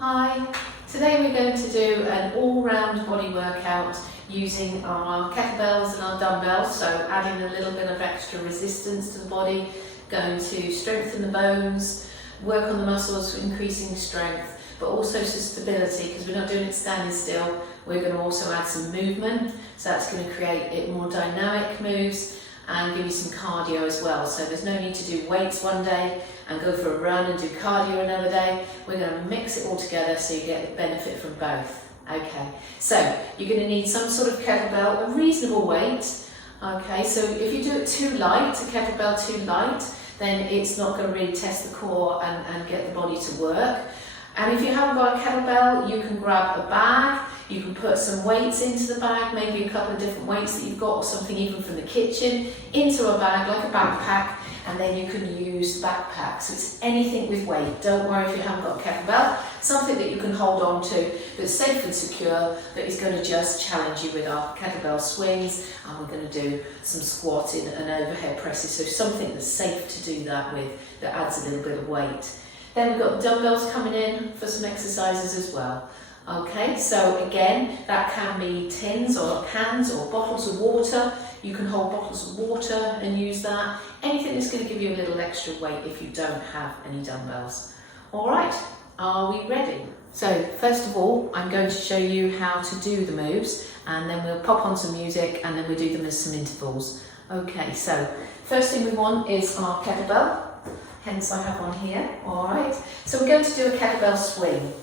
Hi, today we're going to do an all-round body workout using our kettlebells and our dumbbells, so adding a little bit of extra resistance to the body, going to strengthen the bones, work on the muscles, increasing strength, but also some stability, because we're not doing it standing still. We're going to also add some movement, so that's going to create it more dynamic moves and give you some cardio as well. So there's no need to do weights one day and go for a run and do cardio another day. We're going to mix it all together so you get the benefit from both. Okay, so you're going to need some sort of kettlebell, a reasonable weight. Okay, so if you do it too light, a kettlebell too light, then it's not going to really test the core and get the body to work. And if you haven't got a kettlebell, you can grab a bag, you can put some weights into the bag, maybe a couple of different weights that you've got or something even from the kitchen, into a bag like a backpack, and then you can use the backpack. So it's anything with weight. Don't worry if you haven't got a kettlebell, something that you can hold on to that's safe and secure, that is going to just challenge you with our kettlebell swings, and we're going to do some squatting and overhead presses, so something that's safe to do that with, that adds a little bit of weight. Then we've got the dumbbells coming in for some exercises as well. Okay, so again, that can be tins or cans or bottles of water. You can hold bottles of water and use that. Anything that's going to give you a little extra weight if you don't have any dumbbells. All right, are we ready? So first of all, I'm going to show you how to do the moves, and then we'll pop on some music and then we'll do them as some intervals. Okay, so first thing we want is our kettlebell. Hence I have one here, all right. So we're going to do a kettlebell swing.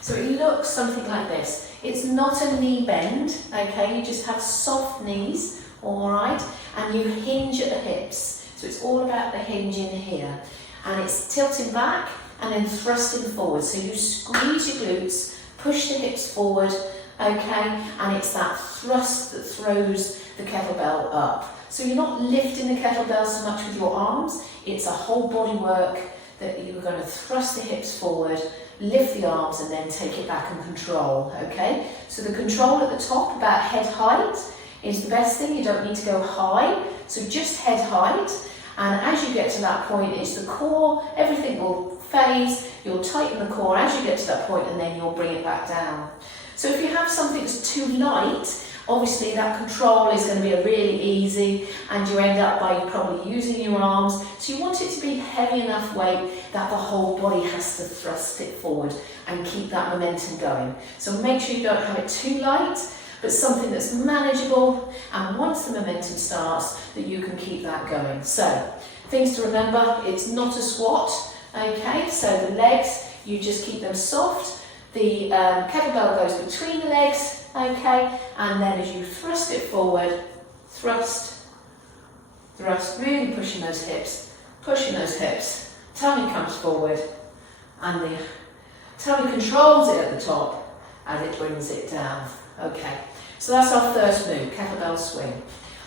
So it looks something like this. It's not a knee bend, okay, you just have soft knees, all right, and you hinge at the hips. So it's all about the hinge in here. And it's tilting back and then thrusting forward. So you squeeze your glutes, push the hips forward, okay, and it's that thrust that throws the kettlebell up. So you're not lifting the kettlebell so much with your arms, it's a whole body work that you're going to thrust the hips forward, lift the arms and then take it back and control, okay? So the control at the top, about head height, is the best thing. You don't need to go high, so just head height. And as you get to that point, it's the core, everything will phase, you'll tighten the core as you get to that point and then you'll bring it back down. So if you have something that's too light, obviously that control is going to be really easy and you end up by probably using your arms. So you want it to be heavy enough weight that the whole body has to thrust it forward and keep that momentum going. So make sure you don't have it too light, but something that's manageable, and once the momentum starts, that you can keep that going. So things to remember, it's not a squat, okay? So the legs, you just keep them soft. The kettlebell goes between the legs, okay, and then as you thrust it forward, thrust, thrust, really pushing those hips, tummy comes forward, and the tummy controls it at the top as it brings it down. Okay, so that's our first move, kettlebell swing.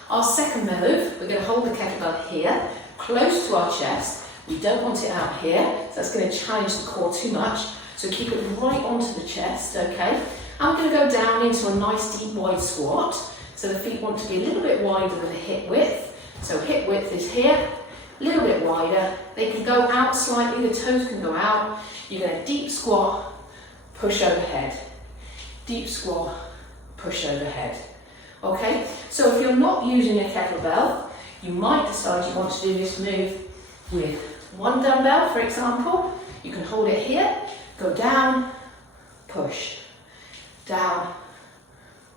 Our second move, we're going to hold the kettlebell here, close to our chest. We don't want it out here, so that's going to challenge the core too much. So keep it right onto the chest, okay? I'm going to go down into a nice deep wide squat. So the feet want to be a little bit wider than the hip width. So hip width is here, a little bit wider. They can go out slightly, the toes can go out. You're going to deep squat, push overhead. Deep squat, push overhead. Okay? So if you're not using a kettlebell, you might decide you want to do this move with one dumbbell, for example. You can hold it here. Go down, push, down,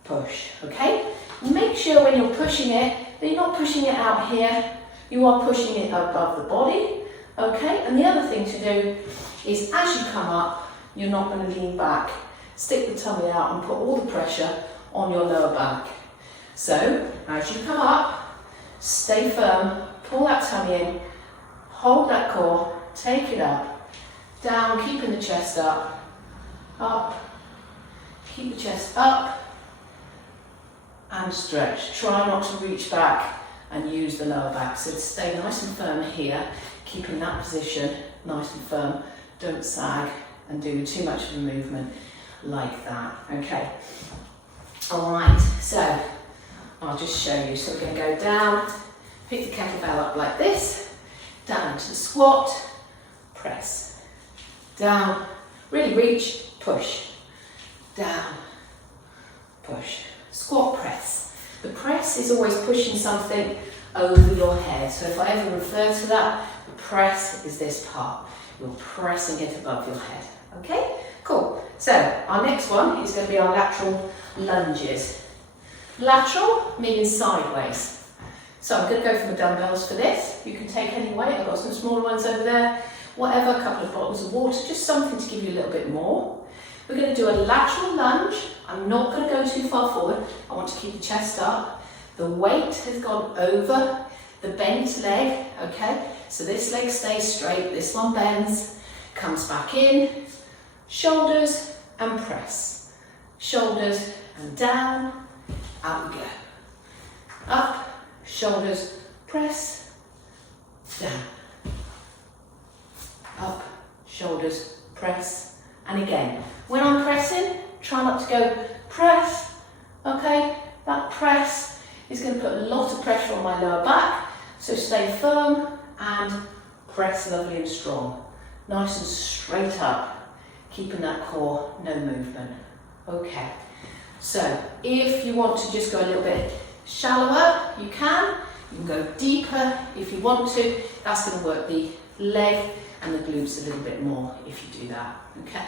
push, okay? Make sure when you're pushing it, that you're not pushing it out here, you are pushing it above the body, okay? And the other thing to do is as you come up, you're not going to lean back. Stick the tummy out and put all the pressure on your lower back. So, as you come up, stay firm, pull that tummy in, hold that core, take it up, down, keeping the chest up, keep the chest up, and stretch. Try not to reach back and use the lower back. So stay nice and firm here, keeping that position nice and firm. Don't sag and do too much of a movement like that, okay? All right, so I'll just show you. So we're going to go down, pick the kettlebell up like this, down into the squat, press, down, Really reach, push, down, push. Squat press. The press is always pushing something over your head. So if I ever refer to that, the press is this part. You're pressing it above your head. Okay, cool. So our next one is going to be our lateral lunges. Lateral meaning sideways. So I'm going to go for the dumbbells for this. You can take any weight. I've got some smaller ones over there. Whatever, a couple of bottles of water, just something to give you a little bit more. We're going to do a lateral lunge. I'm not going to go too far forward. I want to keep the chest up. The weight has gone over the bent leg, okay? So this leg stays straight, this one bends, comes back in, shoulders and press. Shoulders and down, out we go. Up, shoulders, press, down. Up, shoulders, press, and again. When I'm pressing, try not to go press, okay? That press is going to put a lot of pressure on my lower back, so stay firm and press lovely and strong. Nice and straight up, keeping that core, no movement. Okay, so if you want to just go a little bit shallower, you can. You can go deeper if you want to. That's going to work the leg and the glutes a little bit more if you do that, okay?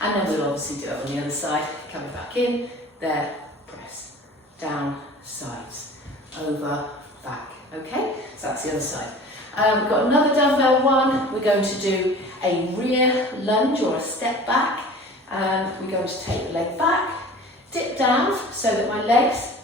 And then we'll obviously do it on the other side, coming back in, there, press, down, sides, over, back, okay? So that's the other side. We've got another dumbbell one. We're going to do a rear lunge or a step back. We're going to take the leg back, dip down so that my legs,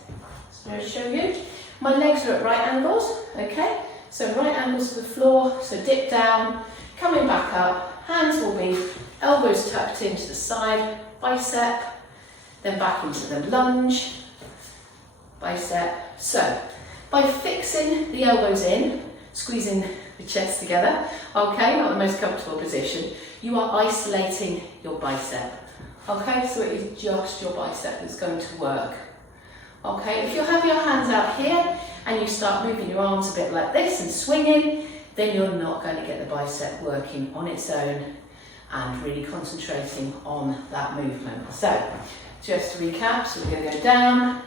let me show you, my legs are at right angles, okay? So right angles to the floor, so dip down, coming back up, hands will be elbows tucked into the side, bicep, then back into the lunge, bicep. So by fixing the elbows in, squeezing the chest together, okay, not the most comfortable position, you are isolating your bicep. Okay, so it is just your bicep that's going to work. Okay, if you have your hands out here and you start moving your arms a bit like this and swinging, then you're not going to get the bicep working on its own and really concentrating on that movement. So, just to recap, so we're going to go down,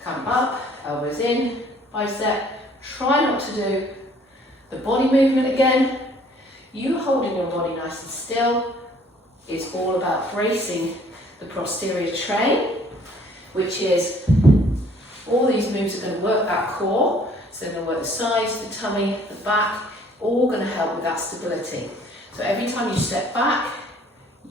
come up, elbows in, bicep. Try not to do the body movement again. You holding your body nice and still is all about bracing the posterior train, which is all these moves are going to work that core. So they're going to work the sides, the tummy, the back, all going to help with that stability. So every time you step back,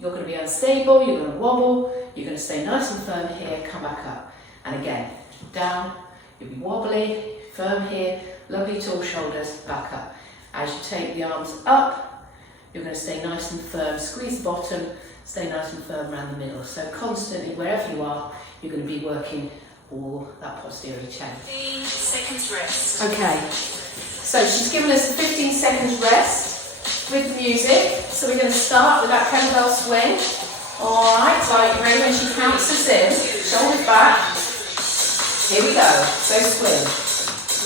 you're going to be unstable, you're going to wobble, you're going to stay nice and firm here, come back up. And again, down, you'll be wobbly, firm here, lovely tall shoulders, back up. As you take the arms up, you're going to stay nice and firm, squeeze the bottom, stay nice and firm around the middle. So constantly, wherever you are, you're going to be working all that posterior chain. 15 seconds rest. Okay, so she's given us a 15 seconds rest with the music. So we're going to start with that kettlebell swing. Alright, so are you ready when she counts us in? Shoulders back. Here we go. So swing.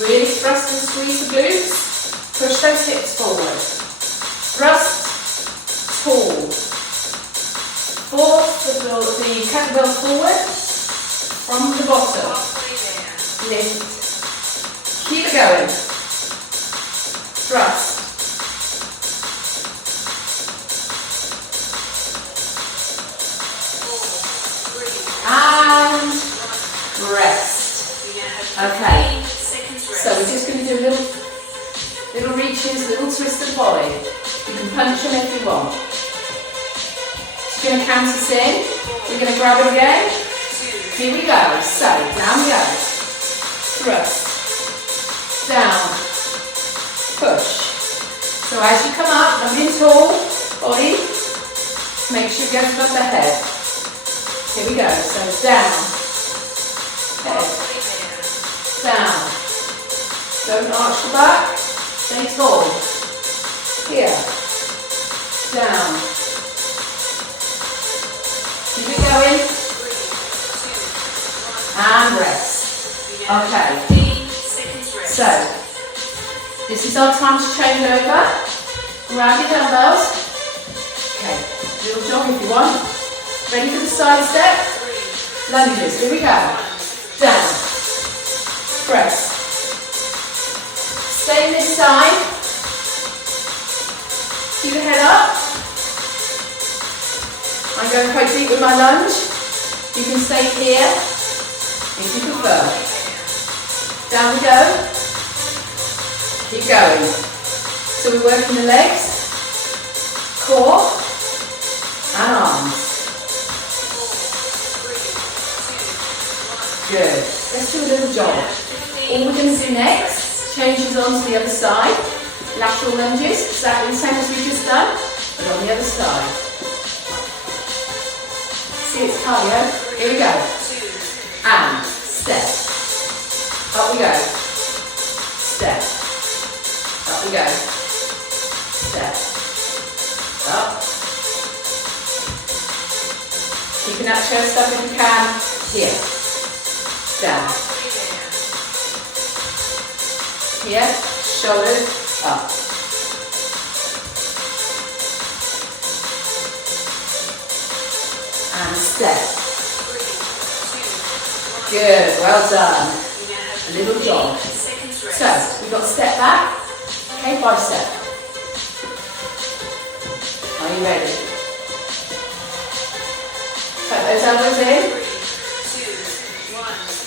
Really thrust and squeeze the glutes. Push those hips forward. Thrust, pull. Force the kettlebell forward from the bottom. Lift. Keep it going. Thrust. And rest. Okay. So we're just going to do little reaches, little twists of the body. You can punch them if you want. She's going to count us in. We're going to grab it again. Here we go. So down we go. Thrust. Down. Push. So as you come up, nice and tall body, make sure it goes above the head. Here we go. So down. Head. Down. Don't arch the back. Stay tall. Here. Down. Keep it going. And rest. Okay. So, this is our time to change over. Grab your dumbbells. Okay. Little jog if you want. Ready for the side step? Lunges, here we go. Down. Press. Stay this side. Keep the head up. I'm going quite deep with my lunge. You can stay here if you prefer. Down we go. Keep going. So we're working the legs, core, and arms. Good. Let's do a little jog. All we're going to do next changes on to the other side. Lateral lunges, exactly the same as we just done, but on the other side. See, it's cardio. Here we go. And step. Up we go. Step. Up we go. Step. Up. Keeping that chest up if you can. Here. Down. Here. Shoulders up. And step. Good, well done. A little jog. So, we've got step back. Okay, bicep. Are you ready? Put those elbows in.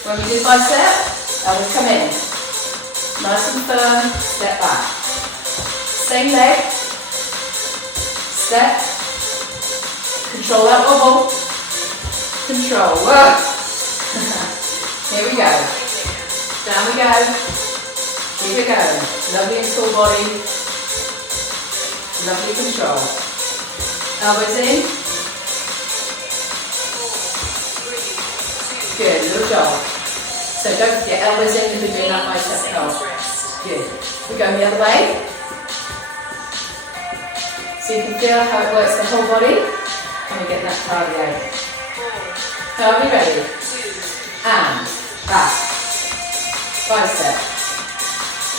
When we do bicep, elbows come in. Nice and firm, step back. Same leg. Step. Control that wobble. Control, work. Here we go. Down we go. Keep it going. Lovely and full body. Lovely control. Elbows in. Good, little jog. So don't forget, elbows in if you're doing that bicep curl. Good. We go the other way. So you can feel how it works the whole body. And we get that cardio. So are we ready? And back. Bicep.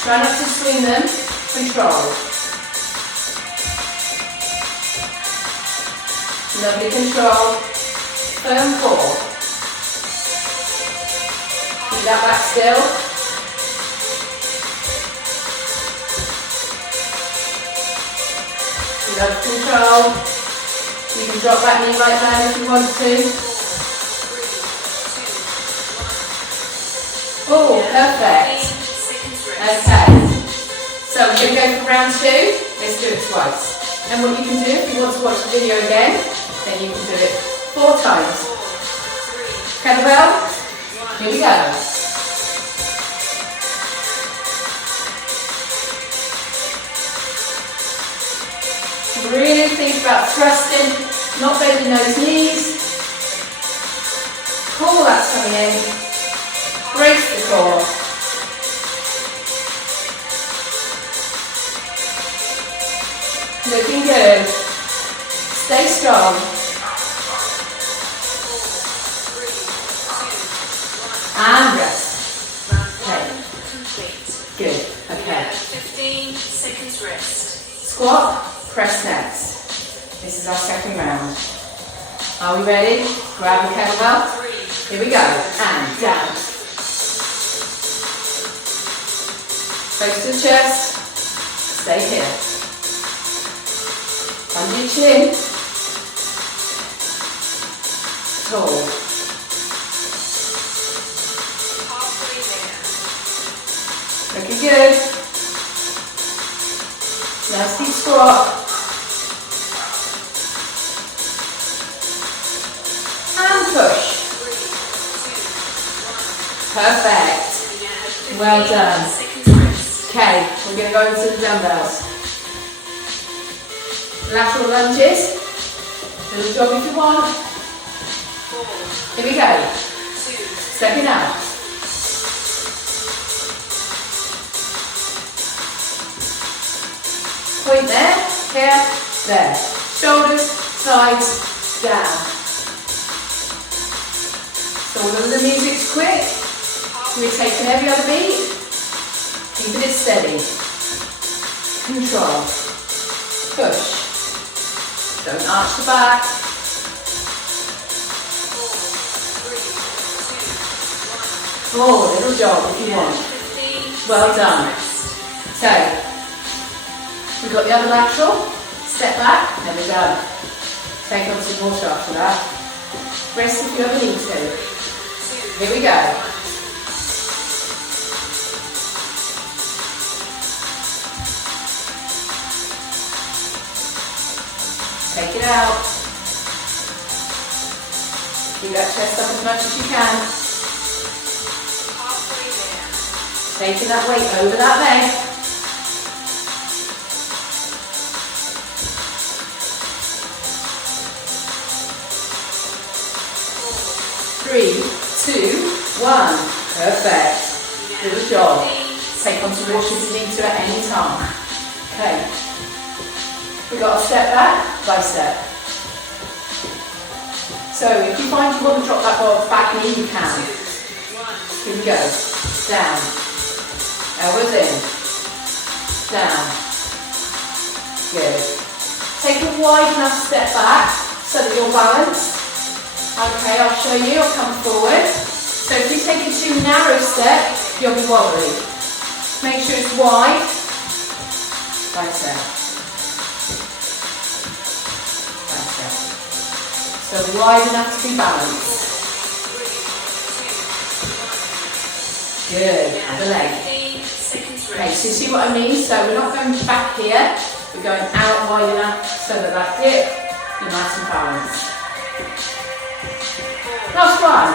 Try not to swing them. Control. Lovely control. Firm core. Keep that back still. Love control. You can drop back knee right down if you want to. Oh, perfect. Okay. So we're going to go for round 2. Let's do it twice. And what you can do, if you want to watch the video again, then you can do it 4 times. Kettlebell. Here we go. Really think about thrusting, not bending those knees. Core that's coming in. Brace the core. Looking good. Stay strong. And rest. Okay. Good. Okay. 15 seconds rest. Squat. Press next. This is our second round. Are we ready? Grab the kettlebell. Here we go. And down. Close to the chest. Stay here. Under your chin. Tall. Halfway there. Looking good. Nice deep squat. And push. Perfect. Well done. Okay, we're going to go into the dumbbells. Lateral lunges. Little jog if you want. Here we go. Stepping out. Point there, here, there. Shoulders, sides, down. So although the music's quick, we're taking every other beat, keeping it steady. Control. Push. Don't arch the back. 4, 3, 2, 1. Oh, little jog if you want. 15 Well seconds done. rest. So, we've got the other lateral. Step back. There we go. Take on some water after that. Rest if you ever need to. 3, 2, Here we go. 1. Take it out. Keep that chest up as much as you can. Halfway there. Taking that weight over that leg. 3, 2, 1. Perfect. Good job. Take on some water if you need to at any time. Okay. We've got a step back, bicep. So if you find you want to drop that back knee, you can. Here we go. Down. Elbows in. Down. Good. Take a wide enough step back so that you're balanced. Okay, I'll show you. I'll come forward. So if you take a too narrow step, you'll be wobbly. Make sure it's wide. Bicep. So wide enough to be balanced. Good. Other leg. Okay, so you see what I mean? So we're not going back here. We're going out wide enough so that that hip is nice and balanced. Last one.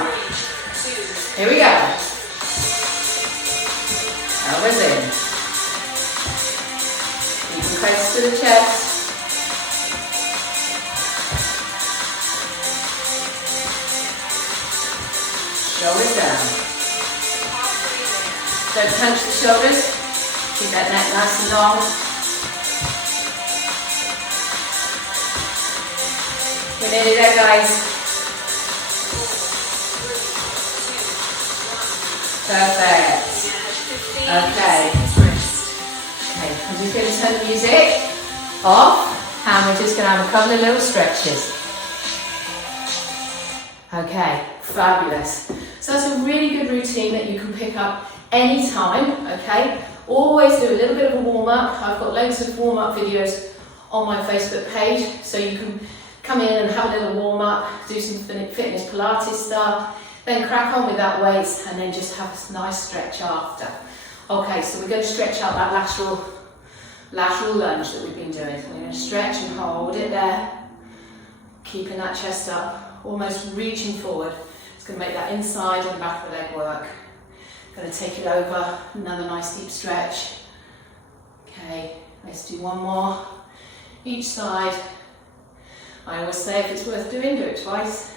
Here we go. Elbows in. Keep them close to the chest. Shoulders down. Don't punch the shoulders. Keep that neck nice and long. We're nearly there, guys. Perfect. Okay. Okay, I'm just going to turn the music off and we're just going to have a couple of little stretches. Okay, fabulous. So that's a really good routine that you can pick up anytime, okay? Always do a little bit of a warm-up. I've got loads of warm-up videos on my Facebook page, so you can come in and have a little warm-up, do some fitness Pilates stuff, then crack on with that weight and then just have a nice stretch after. Okay, so we're going to stretch out that lateral lunge that we've been doing. We're going to stretch and hold it there, keeping that chest up, almost reaching forward. It's going to make that inside and the back of the leg work. Going to take it over, another nice deep stretch. Okay, let's do one more. Each side. I always say if it's worth doing, do it twice.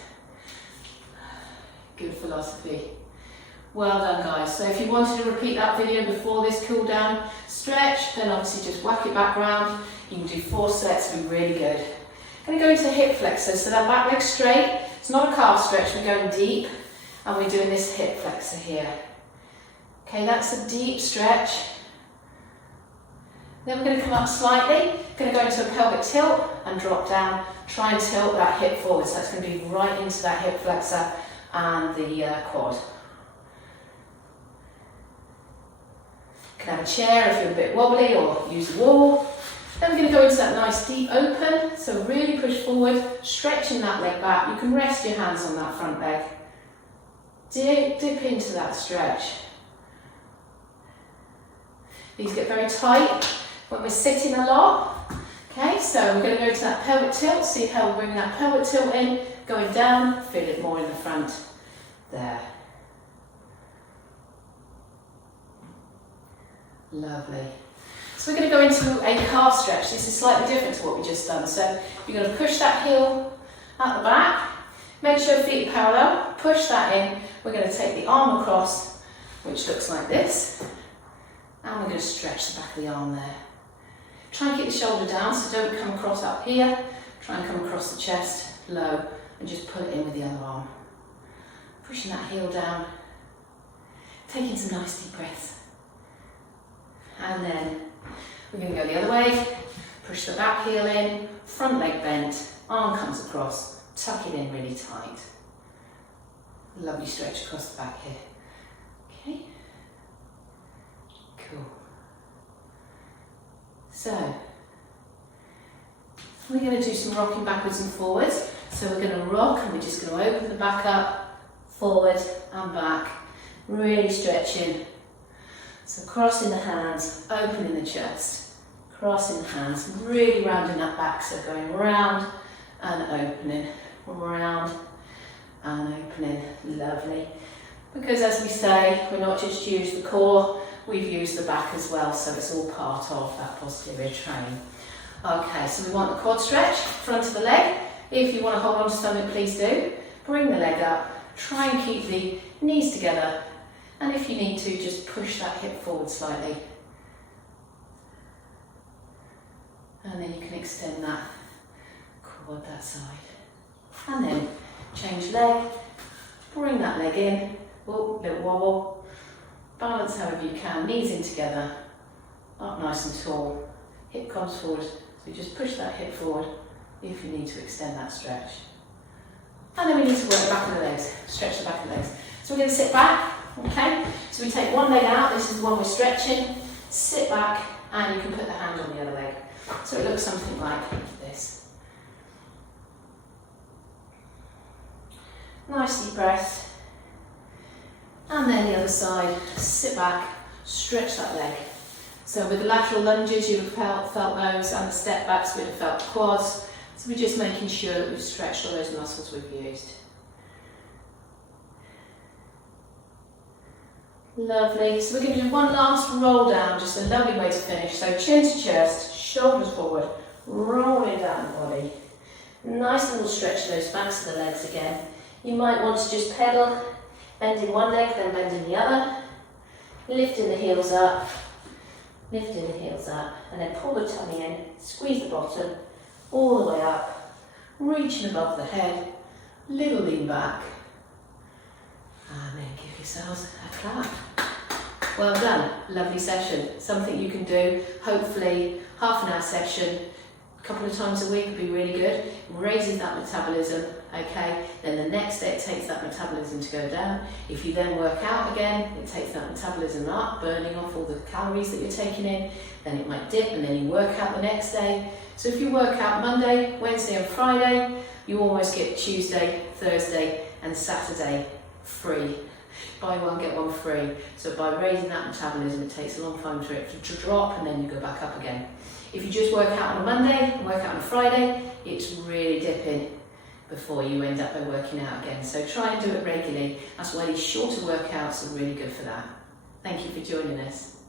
Good philosophy. Well done, guys. So if you wanted to repeat that video before this cool down stretch, then obviously just whack it back round. You can do 4 sets, it'll be really good. Going to go into hip flexor, so that back leg straight. It's not a calf stretch, we're going deep and we're doing this hip flexor here. Okay, that's a deep stretch. Then we're going to come up slightly, going to go into a pelvic tilt and drop down. Try and tilt that hip forward, so that's going to be right into that hip flexor and the quad. You can have a chair if you're a bit wobbly or use a wall. Then we're going to go into that nice deep open, so really push forward, stretching that leg back. You can rest your hands on that front leg. Dip into that stretch. These get very tight when we're sitting a lot. Okay, so we're going to go to that pelvic tilt, see how we bring that pelvic tilt in, going down, feel it more in the front there. Lovely. So we're going to go into a calf stretch. This is slightly different to what we just done. So you're going to push that heel out the back, make sure feet are parallel, push that in. We're going to take the arm across, which looks like this, and we're going to stretch the back of the arm there. Try and keep the shoulder down, so don't come across up here. Try and come across the chest, low, and just pull it in with the other arm. Pushing that heel down, taking some nice deep breaths. And then we're going to go the other way, push the back heel in, front leg bent, across, tuck it in really tight. Lovely stretch across the back here. Okay, cool. So, we're going to do some rocking backwards and forwards. So we're going to rock and we're just going to open the back up, forward and back, really stretching. So crossing the hands, opening the chest, crossing the hands, really rounding that back. So going round and opening, round and opening. Lovely. Because as we say, we're not just used the core, we've used the back as well, so it's all part of that posterior training. Okay, so we want the quad stretch, front of the leg. If you want to hold on to something, please do. Bring the leg up, try and keep the knees together, and if you need to, just push that hip forward slightly. And then you can extend that quad that side. And then change leg, bring that leg in, oh, little wobble, balance however you can, knees in together, up nice and tall, hip comes forward, so you just push that hip forward if you need to extend that stretch. And then we need to work the back of the legs, stretch the back of the legs. So we're going to sit back, okay? So we take one leg out, this is the one we're stretching, sit back, and you can put the hand on the other leg. So it looks something like this. Nice deep breath. And then the other side, sit back, stretch that leg. So with the lateral lunges, you would have felt those, and the step backs, we'd have felt the quads. So we're just making sure that we've stretched all those muscles we've used. Lovely. So we're going to do one last roll down, just a lovely way to finish. So chin to chest, shoulders forward, rolling down the body. Nice little stretch of those backs of the legs again. You might want to just pedal, bending one leg, then bending the other. Lifting the heels up, lifting the heels up, and then pull the tummy in, squeeze the bottom, all the way up, reaching above the head, little lean back, and then give yourselves a clap. Well done, lovely session. Something you can do, hopefully half an hour session, a couple of times a week would be really good. It raises that metabolism, okay? Then the next day it takes that metabolism to go down. If you then work out again, it takes that metabolism up, burning off all the calories that you're taking in. Then it might dip and then you work out the next day. So if you work out Monday, Wednesday and Friday, you almost get Tuesday, Thursday and Saturday free. Buy one, get one free. So by raising that metabolism, it takes a long time for it to drop and then you go back up again. If you just work out on a Monday and work out on a Friday, it's really dipping before you end up by working out again. So try and do it regularly. That's why these shorter workouts are really good for that. Thank you for joining us.